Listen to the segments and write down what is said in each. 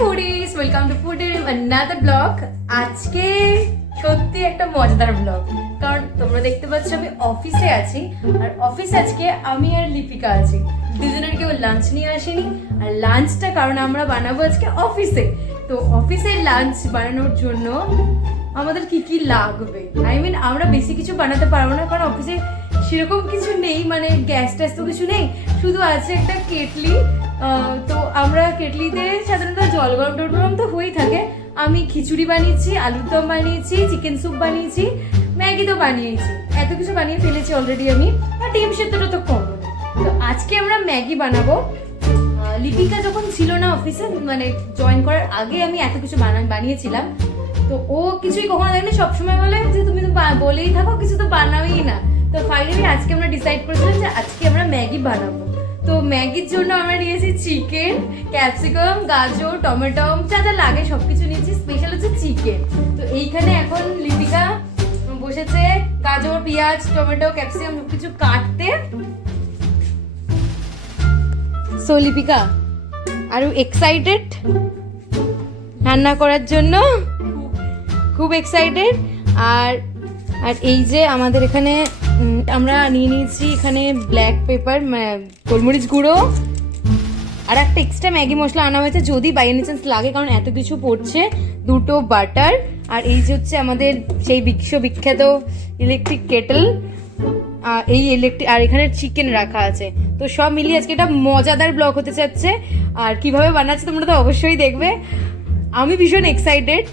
Foodies, welcome to food another blog. আজকে সত্যি একটা মজাদার ব্লগ, কারণ তোমরা দেখতে পাচ্ছ আমি অফিসে আছি। আর অফিস আজকে আমি আর লিপিকা আছি, দুজনের কেউ লাঞ্চ নিয়ে আসেনি। আর লাঞ্চটা কারণ আমরা বানাবো আজকে অফিসে, তো অফিসের লাঞ্চ বানানোর জন্য আমাদের কি কি লাগবে, আমরা বেশি কিছু বানাতে পারবো না, কারণ অফিসে সেরকম কিছু নেই, মানে গ্যাস ট্যাস তো কিছু নেই, শুধু আছে একটা কেটলি। তো আমরা কেটলিতে সাধারণত জল গরম টরম তো হয়েই থাকে। আমি খিচুড়ি বানিয়েছি, আলুর দম বানিয়েছি, চিকেন স্যুপ বানিয়েছি, ম্যাগি তো বানিয়েছি, এত কিছু বানিয়ে ফেলেছি অলরেডি আমি। আর ডিম সেদ্ধটা তো কম। তো আজকে আমরা ম্যাগি বানাবো। লিপিকা যখন ছিল না অফিসে, মানে জয়েন করার আগে আমি এত কিছু বানিয়েছিলাম, তো ও কিছুই কখনো দেখলে সবসময় বলে যে তুমি তো বলেই থাকো, কিছু তো বানাওই না। তো ফাইনালি আজকে আমরা ডিসাইড করেছিলাম যে আজকে আমরা ম্যাগি বানাবো। তো ম্যাগির জন্য আমরা নিয়েছি চিকেন, ক্যাপসিকাম, গাজর, টমেটো, যা যা লাগে সবকিছু নিয়েছি। স্পেশাল হচ্ছে চিকেন। তো এইখানে এখন লিপিকা বসেছে গাজর, পেঁয়াজ, টমেটো, ক্যাপসিকাম সবকিছু কাটতে। So Lipika, are you excited রান্না করার জন্য? খুব এক্সাইটেড। আর আর এই যে আমাদের এখানে আমরা নিয়ে নিয়েছি এখানে ব্ল্যাক পেপার, গোলমরিচ গুঁড়ো, আর একটা এক্সট্রা ম্যাগি মশলা আনা হয়েছে যদি বাই এনি চান্স লাগে, কারণ এত কিছু পড়ছে। দুটো বাটার, আর এই যে হচ্ছে আমাদের সেই বিখ্যাত ইলেকট্রিক কেটল, এই ইলেকট্রিক, আর এখানে চিকেন রাখা আছে। তো সব মিলিয়ে আজকে একটা মজাদার ব্লগ হতে চাচ্ছে। আর কিভাবে বানাচ্ছে তোমরা তো অবশ্যই দেখবে। আমি ভীষণ excited.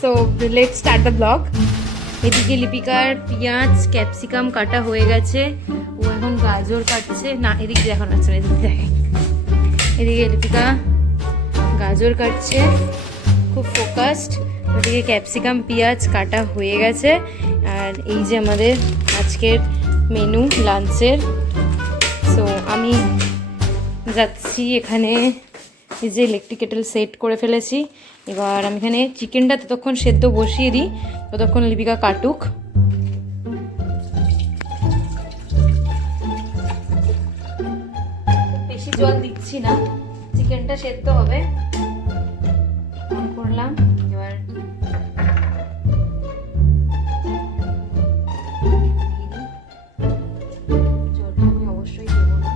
So let's start the blog. এদিকে লিপিকার পেঁয়াজ ক্যাপসিকাম কাটা হয়ে গেছে, ও এখন গাজর কাটছে। না, এদিকে এখন আছে, এদিকে দেখে, এদিকে লিপিকা গাজর কাটছে, খুব ফোকাসড। ওদিকে ক্যাপসিকাম পেঁয়াজ কাটা হয়ে গেছে। আর এই যে আমাদের আজকের মেনু লাঞ্চের। সো আমি যাচ্ছি এখানে, এই যে ইলেকট্রিক কেটেল সেট করে ফেলেছি। এবার আমি এখানে চিকেনটা ততক্ষণ সেদ্ধ বসিয়ে দিই, ততক্ষণ লিপিকা কাটুক। বেশি জল দিচ্ছি না, চিকেনটা সেদ্ধ হবে। অন করলাম। এবার জলটা আমি অবশ্যই দেবো না।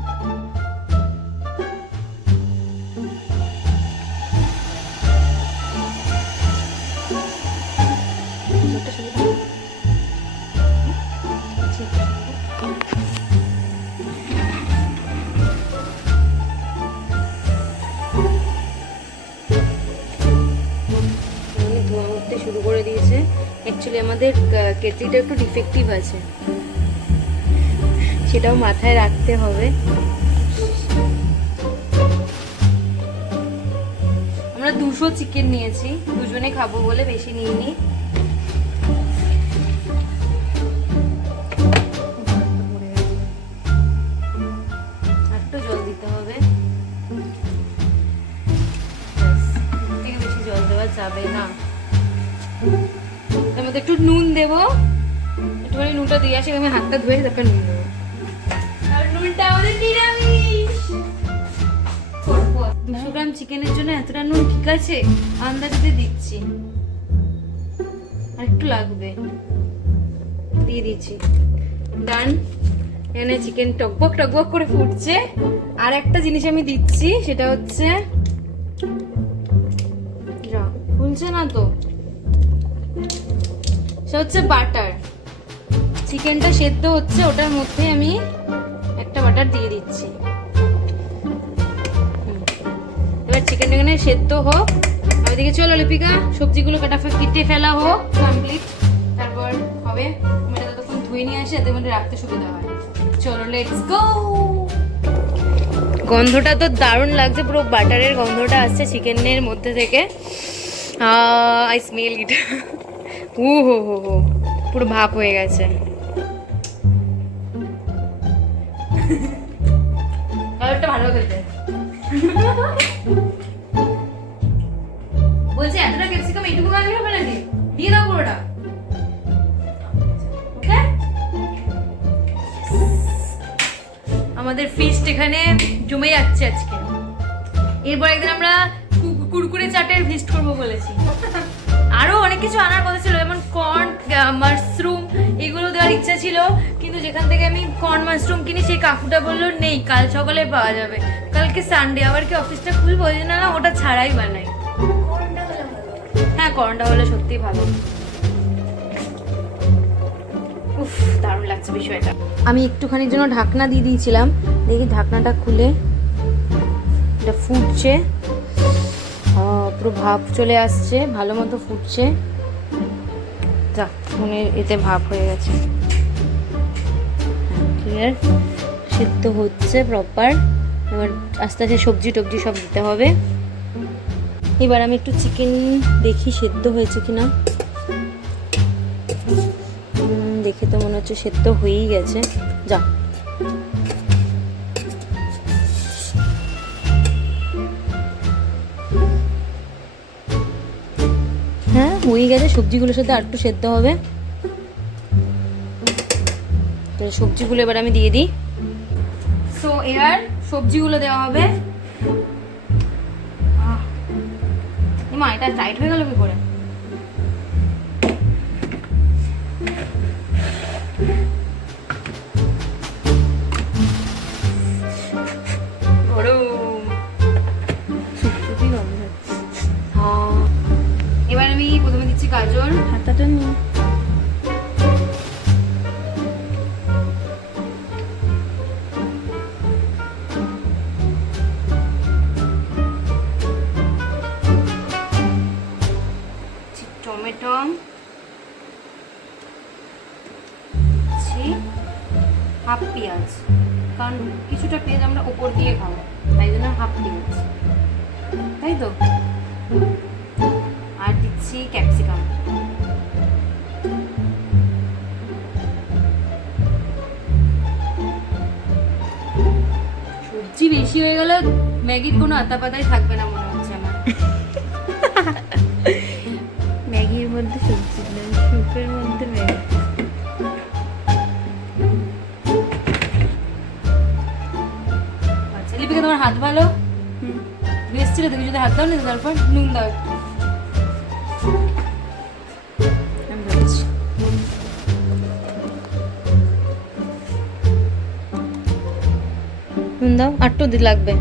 শুরু করে দিয়েছে। অ্যাকচুয়ালি আমাদের কেটলিটা একটু ডিফেক্টিভ আছে, সেটাও মাথায় রাখতে হবে। আমরা 200 চিকেন নিয়েছি, দুজনে খাবো বলে, বেশি নিইনি। একটু জল দিতে হবে, থেকে বেশি জল দেওয়া যাবে না। তার মধ্যে একটু নুন দেবো, একটুখানি নুনটা দিয়ে আসি, আমি হাতটা ধুয়ে তারপর নুন দেবো। আর নুনটা আমাদের নিরামিষ। 200 গ্রাম চিকেনের জন্য এতটা নুন ঠিক আছে, আন্দাজে দিচ্ছি, আর একটু লাগবে, দিয়ে দিচ্ছি। ডান। এখানে চিকেন টকবক টকবক করে ফুটছে। আর একটা জিনিস আমি দিচ্ছি, সেটা হচ্ছে, ফুলছে না তো, সেটা হচ্ছে বাটার। চিকেনটা সেদ্ধ হচ্ছে, ওটার মধ্যে আমি একটা বাটার দিয়ে দিচ্ছি। এবার চিকেনটা এখানে সেদ্ধ হোক, ওইদিকে চলো লিপিকা সবজিগুলো কেটে ফেলা হোক কমপ্লিট, তারপর হবে। আমি এটা ততক্ষণ ধুয়ে নিয়ে আসি, এতে মধ্যে রাখতে সুবিধা হয়। চলো লেটস গো। গন্ধটা তো দারুণ লাগছে, পুরো বাটারের গন্ধটা আসছে চিকেনের মধ্যে থেকে। আই স্মেল ইট। হো হো হো, পুরো ভাপ হয়ে গেছে। কালারটা ভালো খেতে বলছি। এতটা ক্যাপসিকাম এইটুকু গাজর হবে নাকি? দিয়ে দাও পুরোটা। ওকে, আমাদের ফিস্ট এখানে জমে যাচ্ছে আজকে। এরপর একদিন আমরা কুরকুরে চাটের ফিস্ট করবো বলেছি। আরো অনেক কিছু আনার কথা ছিল, যেমন কর্ন, মাশরুম, এগুলো দেওয়ার ইচ্ছা ছিল, কিন্তু যেখান থেকে আমি কর্ন মাশরুম কিনি সেই কাকুটা বললো নেই, কাল সকালে পাওয়া যাবে। কালকে সানডে, আবার কি অফিসটা খুলবো, ওই জন্য না ওটা ছাড়াই বানাই। হ্যাঁ, কর্নটা হলে সত্যি ভালো। উফ, দারুণ লাগছে বিষয়টা। আমি একটুখানির জন্য ঢাকনা দিয়ে দিয়েছিলাম, দেখি ঢাকনাটা খুলে এটা ফুটছে, পুরো ভাপ চলে আসছে, ভালো মতো ফুটছে। যাক, মনে এতে ভাপ হয়ে গেছে, ক্লিয়ার, সিদ্ধ হচ্ছে প্রপার। এবার আস্তে আস্তে সবজি টবজি সব দিতে হবে। এবার আমি একটু চিকেন দেখি সেদ্ধ হয়েছে কিনা। দেখে তো মনে হচ্ছে সেদ্ধ হয়েই গেছে। যা, হ্যাঁ হয়ে গেছে। সবজিগুলোর সাথে আর একটু সেদ্ধ হবে। তো সবজিগুলো এবার আমি দিয়ে দিই। সো এবার সবজিগুলো দেওয়া হবে। মা, এটা টাইট হয়ে গেল কি করে? এবার আমি প্রথমে দিচ্ছি গাজর। হাতাটা নিয়ে টমেটো, হাফ পেঁয়াজ, কারণ কিছুটা পেঁয়াজ আমরা উপর দিয়ে খাবো, তাই জন্য হাফ পেঁয়াজ, তাই তো। আর দিচ্ছি ক্যাপসিকাম। সবজি বেশি হয়ে গেলে ম্যাগির কোনো আতা পাতাই থাকবে না মনে হচ্ছে আমার। ম্যাগির মধ্যে সবজি নেই, স্যুপের মধ্যে ম্যাগি। আচ্ছা লিপিকা, তোমার হাত ভালো? বেশ ছিল, তুমি যদি হাত দাও না, তারপর নুন দাও একটু। নুন দাও, আটটু লাগবে,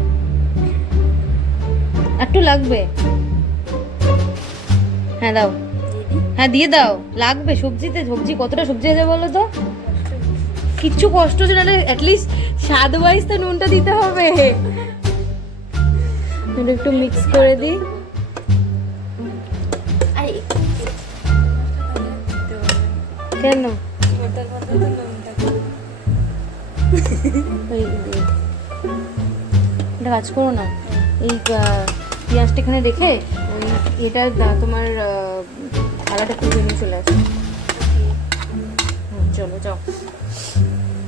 আটটু লাগবে। হ্যাঁ দাও, হ্যাঁ দিয়ে দাও, লাগবে সবজিতে। সবজি কতটা সবজি আছে বলো তো? কিচ্ছু কষ্ট হচ্ছে না, অ্যাটলিস্ট স্বাদ ওয়াইজ তো নুনটা দিতে হবে। একটু মিক্স করে দিই। কেন? এটা কাজ করো না, এই পেঁয়াজটা এখানে রেখে এটা তোমার থালাটা একটু নিয়ে চলে আসে। চলো যাও,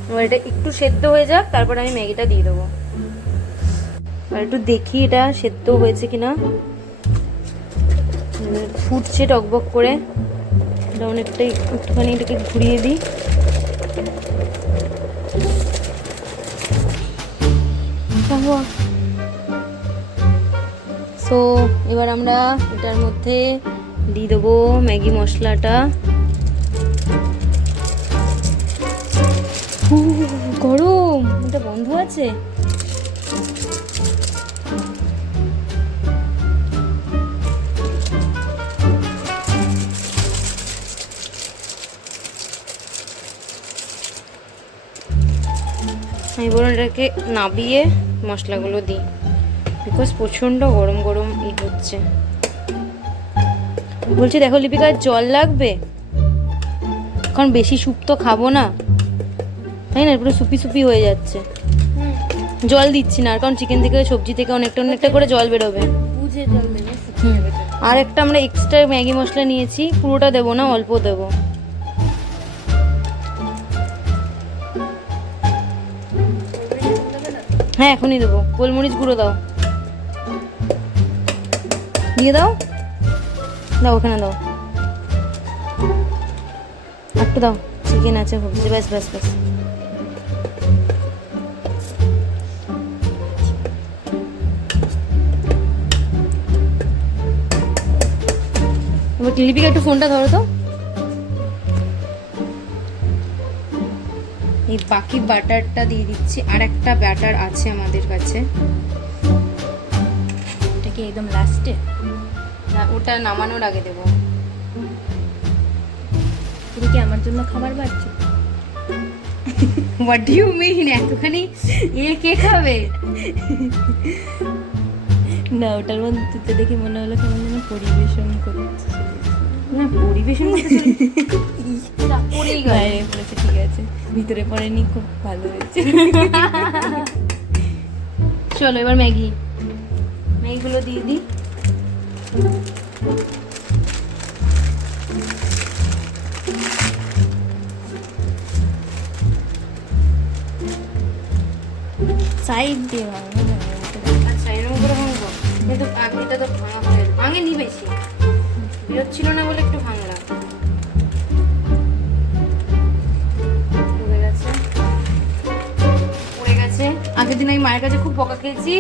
এবার এটা একটু সেদ্ধ হয়ে যাক, তারপর আমি ম্যাগিটা দিয়ে দেবো। আর একটু দেখি এটা সেদ্ধ হয়েছে কিনা। ফুটছে টকবক করে, এটা অনেকটাই, একটুখানি এটাকে ঘুরিয়ে দিই। সো এবার আমরা এটার মধ্যে দিয়ে দেবো ম্যাগি মশলাটা। গরম, এটা বন্ধ আছে। আমি বলুন এটাকে নাবিয়ে মশলাগুলো দিই, বিকজ প্রচণ্ড গরম গরম হচ্ছে। বলছি দেখো লিপিকা, জল লাগবে, কারণ বেশি স্যুপ তো খাবো না, তাই না? পুরো সুপি সুপি হয়ে যাচ্ছে। জল দিচ্ছি না, কারণ চিকেন থেকে সবজি থেকে অনেকটা অনেকটা করে জল বেরোবে। আর একটা আমরা এক্সট্রা ম্যাগি মশলা নিয়েছি, পুরোটা দেবো না, অল্প দেবো। হ্যাঁ এখনই দেবো। গোলমরিচ গুঁড়ো দাও, দিয়ে দাও, দাও ওখানে দাও, একটু দাও, চিকেন আছে সবজি, ব্যাস ব্যাস ব্যাস। লিপিকা একটু ফোনটা ধরো তো। এই বাকি বাটারটা দিয়ে দিচ্ছি, আর একটা ব্যাটার আছে আমাদের কাছে। এটা কি একদম লাস্টে? না, ওটা নামানোর আগে দেবো। তুমি কি আমার জন্য খাবার বাড়ছো? What do you mean? এতখানি কে খাবে? না, ওটার মধ্যে তুতে দেখে মনে হলো কেমন যেন পরিবেশন করছে। না, পরিবেশন করতে পড়েই গেল। বাইরে পড়েছে, ঠিক আছে, ভিতরে পড়েনি, খুব ভালো হয়েছে। চলো এবার ম্যাগিগুলো দিয়ে দিই। সাইড দিয়ে ভাঙবো না, আচ্ছা, এরকম করে ভাঙবো। কিন্তু এটা তো ভাঙা হয়ে গেল, ভাঙেনি বেশি, বেরোচ্ছিল না বলে একটু ভাঙলাম। পড়ে গেছে। আগের দিন আমি মায়ের কাছে খুব বকা খেয়েছি,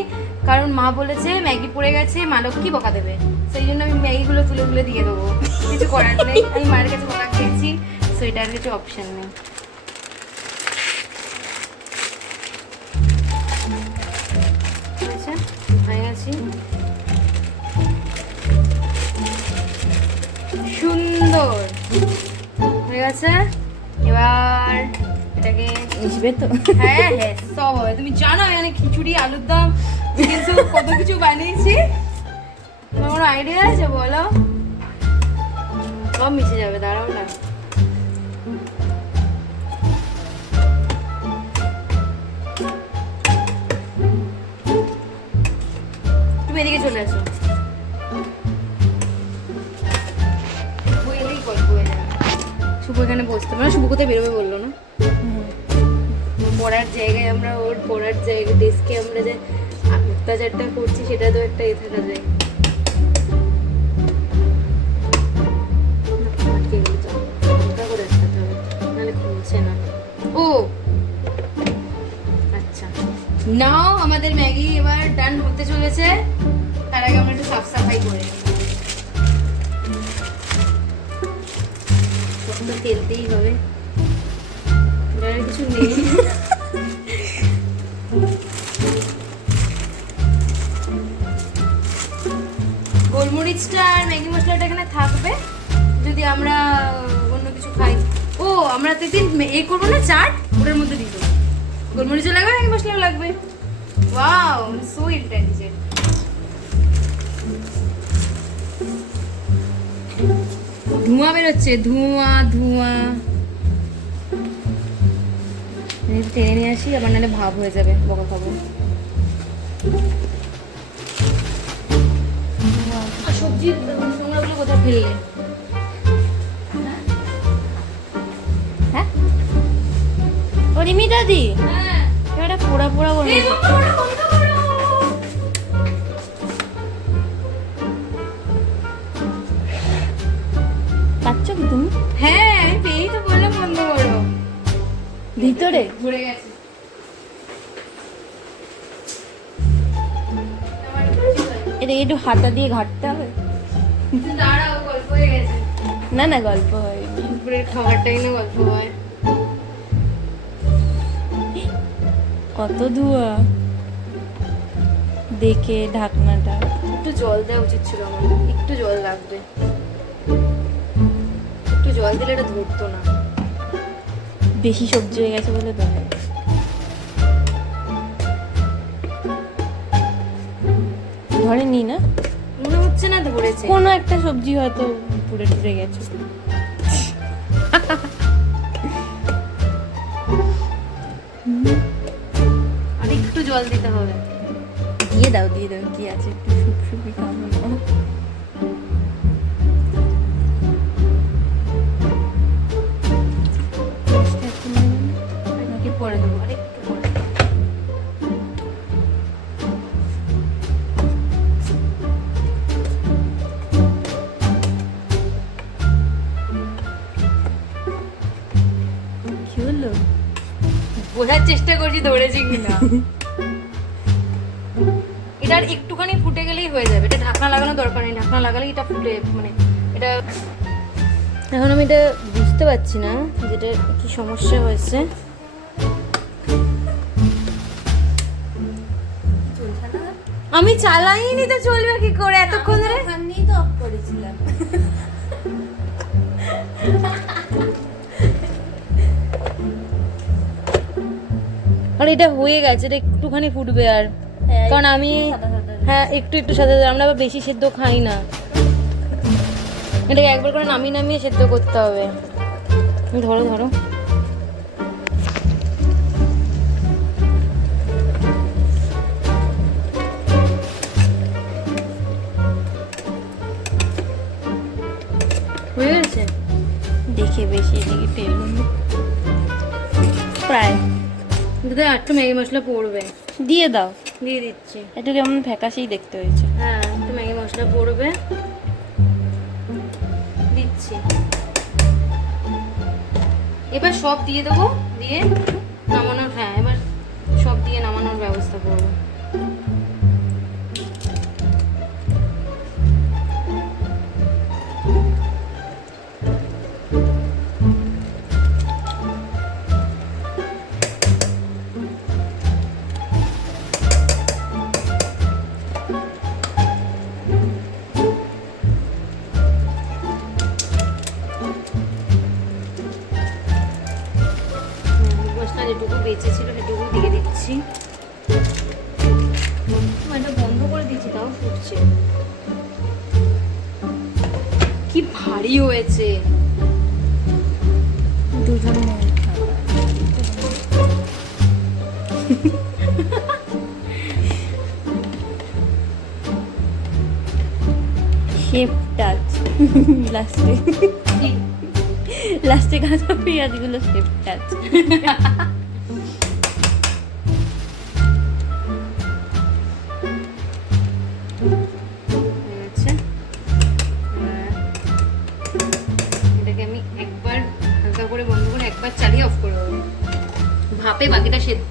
কারণ মা বলেছে ম্যাগি পড়ে গেছে, মা লক্ষ্মী বকা দেবে। সেই জন্য আমি ম্যাগিগুলো তুলে তুলে দিয়ে দেবো, কিছু করার নেই। আমি মায়ের কাছে বকা খেয়েছি, সো এটার কিছু অপশন নেই। আচ্ছা, হয়ে গেছি। সুন্দর হয়ে গেছে। এবার এটাকে মিশবে তো? হ্যাঁ হ্যাঁ, সব হবে। তুমি জানো এখানে খিচুড়ি, আলুর দম, চিকেন স্যুপ, কত কিছু বানিয়েছি। তোমার কোনো আইডিয়া আছে বলো? সব মিশে যাবে, দাঁড়াও না। তুমি এদিকে চলে আসো। শুভ এখানে বসতে পারে। শুভ কোথায় বেরোবে বললো না? পড়ার জায়গায় আমরা, ওর পড়ার জায়গায় ডেস্কে আমরা যে অত্যাচারটা করছি, সেটা তো একটা থাকা যায়। নাহলে খুলছে না। ও আচ্ছা, নাও আমাদের ম্যাগি এবার ডান হতে চলেছে। তার আগে আমরা একটু সাফ সাফাই করে নিই। তো তেলতেই হবে, আর কিছু নেই। গোলমরিচটা আর ম্যাগি মশলাটা এখানে থাকবে, যদি আমরা অন্য কিছু খাই। ও, আমরা তো একদিন এ করবো না, চাট, ওটার মধ্যে দিয়ে দেবো। গোলমরিচও লাগবে, ম্যাগি মশলাও লাগবে। Wow, so intelligent. ধোঁয়া বেরোচ্ছে, ধোঁয়া ধোঁয়া। টেনে নিয়ে আসি, আবার নাহলে ভাব হয়ে যাবে, বকা খাবো। সবজির নোংরাগুলো কোথায় ফেললে? হ্যাঁ, ও রিমি দাদি, হ্যাঁ, এটা পোড়া পোড়া বলে। পাচ্ছ কি তুমি? হ্যাঁ, আমি পেয়েই তো বললাম বন্ধ করো। ভিতরে ঘুরে গেছে। এটা একটু হাতা দিয়ে ঘাটতে হবে। দাঁড়াও, গল্প হয়ে গেছে। না না, গল্প হয়নি। দুপুরের খাবারটাই না গল্প হয়। কত ধোঁয়া, দেখে ঢাকনাটা। একটু জল দেওয়া উচিত ছিল আমার, একটু জল লাগবে। একটু জল দিলে এটা ধরতো না। বেশি সবজি হয়ে গেছে বলে ধরে। ধরেনি না, মনে হচ্ছে না ধরেছে। কোনো একটা সবজি হয়তো পুড়ে টুড়ে গেছে। আর একটু জল দিতে হবে। দিয়ে দাও কি আছে, একটু শুকশুকি খাবো না। নাকি পরে দেবো, আর একটু পরে। কি হলো? বোঝার চেষ্টা করছি ধরেছি কিনা। এটা আর একটুখানি ফুটে গেলেই হয়ে যাবে। এটা ঢাকনা লাগানো দরকার নেই, ঢাকনা লাগালে এটা ফুটে, মানে এটা এখন আমি এটা বুঝতে পারছি না যেটা কি সমস্যা হয়েছে। আমি চালাইনি তো চলবে কি করে এতক্ষণ ধরে? ওখানেই তো অফ করেছিলাম। আর এটা হয়ে গেছে, এটা একটুখানি ফুটবে আর, কারণ আমি হ্যাঁ একটু একটু সাথে আমরা আবার বেশি সেদ্ধ খাই না, এটাকে একবার করে নামিয়ে নামিয়ে সেদ্ধ করতে হবে। ধরো ধরো, হয়ে গেছে। দেখে বেশি এদিকে তেল প্রায় দিদি একটু ম্যাগি মশলা পড়বে, দিয়ে দাও। দিয়ে দিচ্ছি। একটু কেমন ফ্যাকাশেই দেখতে হয়েছে। হ্যাঁ একটু ম্যাগি মশলা পড়বে, দিচ্ছি। এবার সব দিয়ে দেবো, দিয়ে নামানোর, হ্যাঁ এবার সব দিয়ে নামানোর ব্যবস্থা করবো। মশলা যেটুকু বেঁচে ছিল সেটুকু দিয়ে দিচ্ছি। এটা বন্ধ করে দিচ্ছি, তাও ফুটছে। কি ভারী হয়েছে। দুজন শেপ টাচ লাস্টে, লাস্টে কাঁচা পেঁয়াজগুলো শেপ টাচ। এটাকে আমি একবার হালকা করে বন্ধ করে একবার চালিয়ে অফ করে দেবো। ভাপে বাকিটা সেদ্ধ,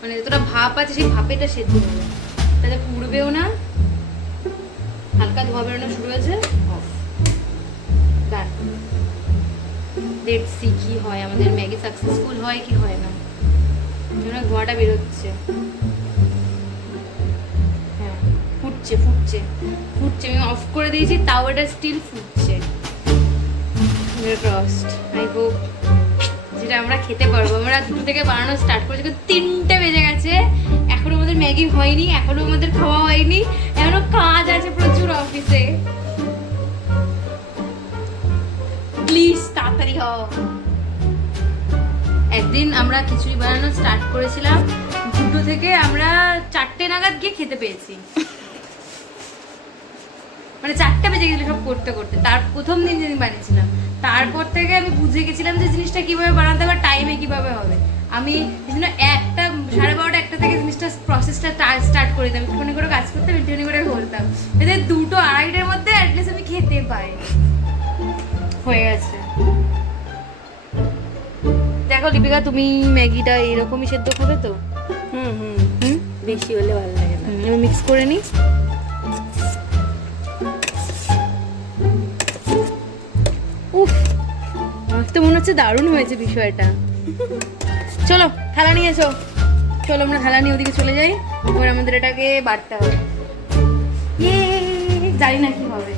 মানে যতটা ভাপ আছে সেই ভাপেটা সেদ্ধ হবে, তাতে পুড়বেও না। হালকা ধোয়া বেরোনো শুরু হয়েছে, অফ। লেটস সি কি হয়, আমাদের ম্যাগি সাকসেসফুল হয় কি হয় না। ধোঁয়াটা বেরোচ্ছে, হ্যাঁ ফুটছে ফুটছে ফুটছে। আমি অফ করে দিয়েছি, তাও এটা স্টিল ফুটছে। ক্রসড, আই হোপ যেটা আমরা খেতে পারবো। আমরা 2 থেকে বানানো স্টার্ট করেছি, 3টে বেজে গেছে, এখনো আমাদের ম্যাগি হয়নি, এখনো আমাদের খাওয়া হয়নি, এখনো কাজ আছে প্রচুর অফিসে। প্লিজ তাড়াতাড়ি হও। একদিন আমরা খিচুড়ি বানানো স্টার্ট করেছিলাম, 2 থেকে আমরা 4টে নাগাদ গিয়ে খেতে পেয়েছি, মানে 4টে বেজে গেছিল সব করতে করতে। তার প্রথম দিন যেদিন বানিয়েছিলাম, তারপর থেকে আমি বুঝে গেছিলাম যে জিনিসটা কিভাবে বানাতে হবে, টাইমে কিভাবে হবে। আমি এই জন্য 12:30 1টা থেকে জিনিসটা প্রসেসটা স্টার্ট করে দিতাম, একটুখানি করে কাজ করতাম, একটুখানি করে বলতাম, এতে 2টো 2:30টার মধ্যে অ্যাটলিস্ট আমি খেতে পাই। হয়ে গেছে। দেখো লিপিকা, তুমি ম্যাগিটা এরকমই সেদ্ধ খাবে তো? হুম হুম হুম, বেশি হলে ভালো লাগে না। আমি মিক্স করে নিই। উফ, আমার তো মনে হচ্ছে দারুণ হয়েছে বিষয়টা। চলো থালা নিয়ে এসো, চলো আমরা থালা নিয়ে ওদিকে চলে যাই। এবার আমাদের এটাকে বাড়তে হবে। জানি না কি হবে,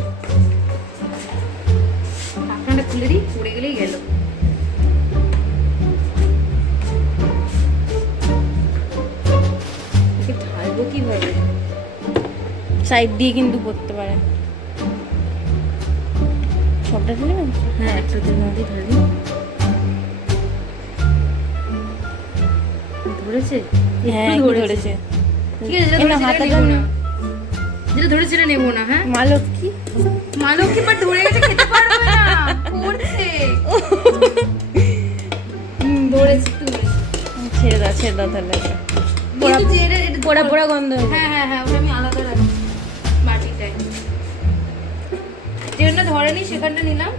আপনারা খুলে দিই, পড়ে গেলেই গেল। ঢালবো কিভাবে? সাইড দিয়ে কিন্তু পড়তে পারে। সবটা ঢেলে না? হ্যাঁ একসাথে মধ্যে ঢালি। ধরেছে? হ্যাঁ একটু ধরেছে। ঠিক আছে, যেটা ধরেছে সেটা নেবো না। যেটা ধরেছে সেটা নেবো না। হ্যাঁ মা লক্ষ্মী, মা লক্ষ্মী পা ধরে গেছে, খেতে পারবে না, পড়ছে। ধরেছে, একটু ধরেছে। ছেড়ে দাও ছেড়ে দাও তাহলে। কিন্তু যে এটা পোড়া পোড়া গন্ধ হবে। হ্যাঁ হ্যাঁ হ্যাঁ, ওটা আমি আলাদা রাখি বাটিটায়। যেখানটা ধরেনি সেখানটা নিলাম।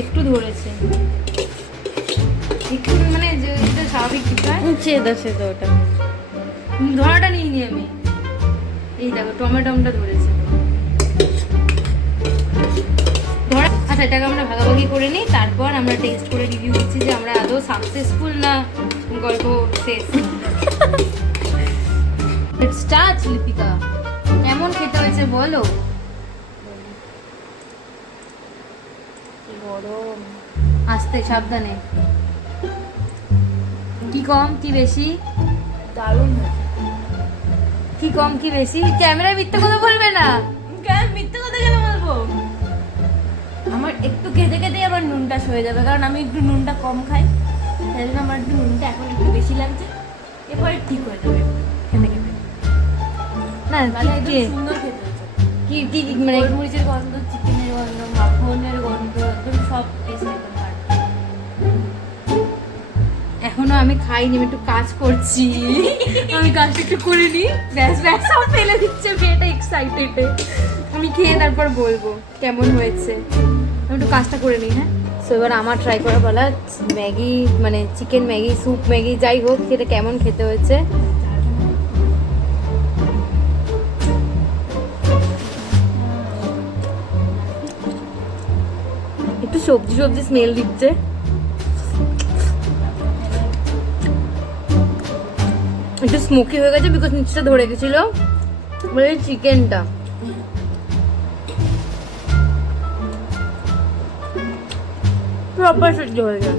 একটু ধরেছে, একটু মানে যেটা স্বাভাবিক বিষয়। ছেদ আছে তো ওটা। ধরাটা নিইনি আমি। এই দেখো টমেটোমটা ধরেছে ধরা। আচ্ছা এটাকে আমরা ভাগাভাগি করে নিই, তারপর আমরা টেস্ট করে রিভিউ দিচ্ছি যে আমরা আদৌ সাকসেসফুল না গল্প শেষ। স্টার্ট লিপিকা, কেমন খেতে হয়েছে বলো। গরম। আস্তে সাবধানে। কি কম কি বেশি? দারুণ হয়েছে। কি কম কি বেশি? ক্যামেরায় মিথ্যা কথা বলবে না। কেন মিথ্যে কথা কেন বলবো? আমার একটু খেতে খেতেই আবার নুনটা সয়ে যাবে, কারণ আমি একটু নুনটা কম খাই, তাই জন্য আমার একটু নুনটা এখন একটু বেশি লাগছে। এরপরে ঠিক হয়ে যাবে খেতে খেতে। না মানে কি একদম সুন্দর খেতে হয়েছে। কি কি মানে গোলমরিচের গন্ধ, চিকেনের গন্ধ, মাখনের গন্ধ, একদম সব টেস্ট একদম perfect। এখনো আমি খাইনি, আমি একটু কাজ করছি। আমি কাজটা একটু করে নি, ব্যাস ব্যাস সব ফেলে দিচ্ছে মেয়েটা এক্সাইটেড। আমি খেয়ে তারপর বলবো কেমন হয়েছে। আমি একটু কাজটা করে নিই। হ্যাঁ, সো এবার আমার ট্রাই করা বলা ম্যাগি, মানে চিকেন ম্যাগি, স্যুপ ম্যাগি, যাই হোক সেটা কেমন খেতে হয়েছে। একটু সবজি সবজি স্মেল দিচ্ছে। একটু স্মোকি হয়ে গেছে বিকজ নিচটা ধরে গেছিল বলে চিকেনটা। প্রপার সহ্য হয়ে গেল।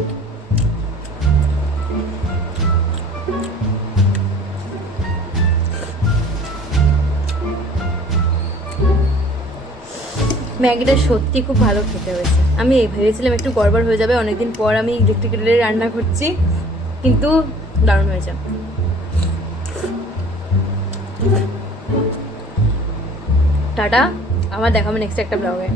ম্যাগিটা সত্যি খুব ভালো খেতে হয়েছে। আমি ভেবেছিলাম একটু গড়বড় হয়ে যাবে, অনেকদিন পর আমি ইলেকট্রিক কেটেলে রান্না করছি, কিন্তু দারুণ হয়েছে। টাটা, আবার দেখাবো নেক্সট একটা ব্লগে।